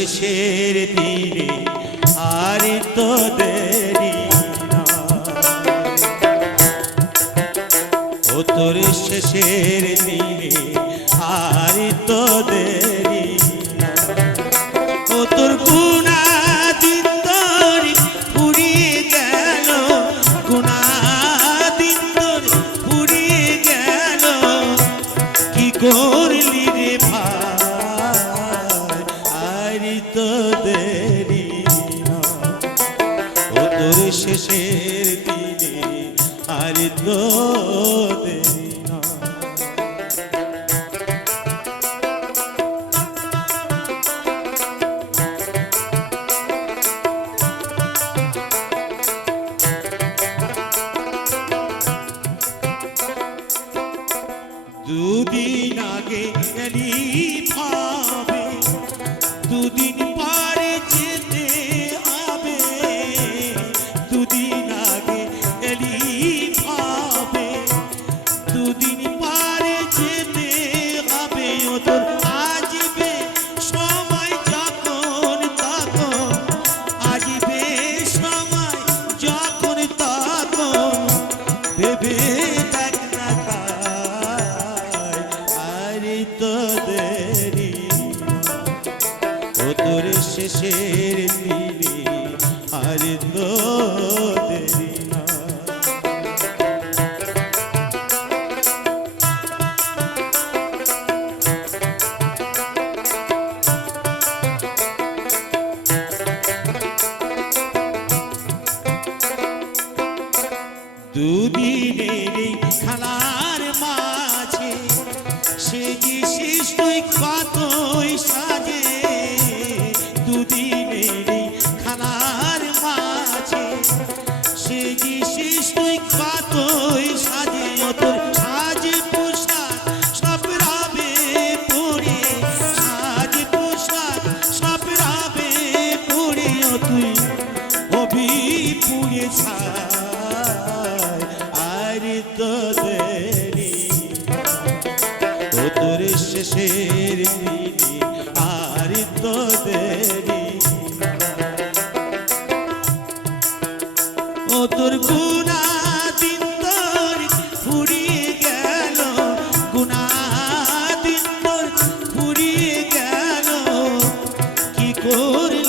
তোর শেষের দিনে আর তো দেরি। ও তোর শেষের দিনে আর তো দেরি ও তোর গুণা তোর তোর কি করলি রে ভাই? তো দেরি। ও তোর শেষের দিনে আর তো শেষের দিনে আর তো দেরি না দুদিনের খেলার মাঝে। সে যে শেষ তুই কতই সাজে সাজ পোশাক? সব রাবে পরে সাজ পোশাক। সব রাবে ও তুই হবি পুড়ে আর তো তোর শেষের দিনে আর তো দেরি। তোর গুণা দিন তোর ফুরিয়ে গেল গুণা দিন তোর ফুরিয়ে গেল। কি করলি